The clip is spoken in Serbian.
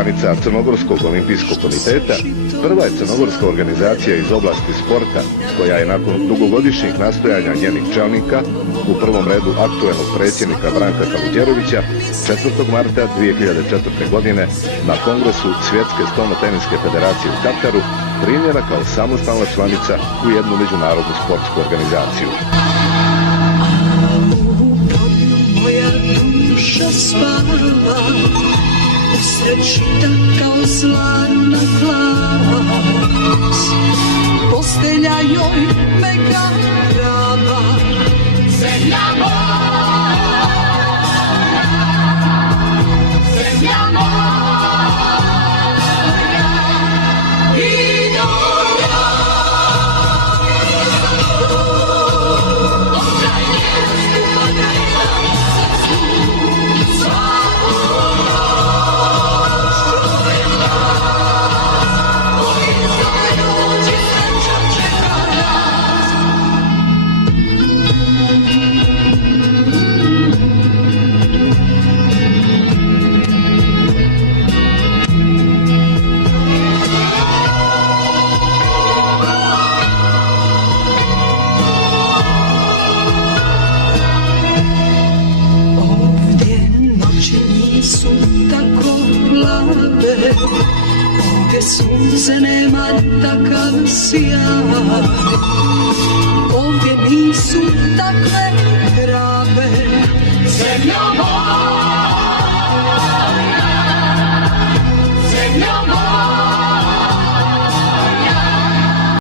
članica Crnogorskog olimpijskog komiteta, prva je crnogorska organizacija iz oblasti sporta koja je nakon dugogodišnjih nastojanja njenih čelnika, u prvom redu aktuelnog predsjednika Branka Kaludjerovića, 4. marta 2004. godine na Kongresu Svjetske stolnoteniske federacije u Kataru primljena kao samostalna članica u jednu međunarodnu sportsku organizaciju. Srećita kao slana glas, postelja joj meka trava, zemlja moja, zemlja moja, i dobra, onda je stupadila sa ovdje sunce nema takav sjaj, ovdje nisu takve trave, zemlja moja.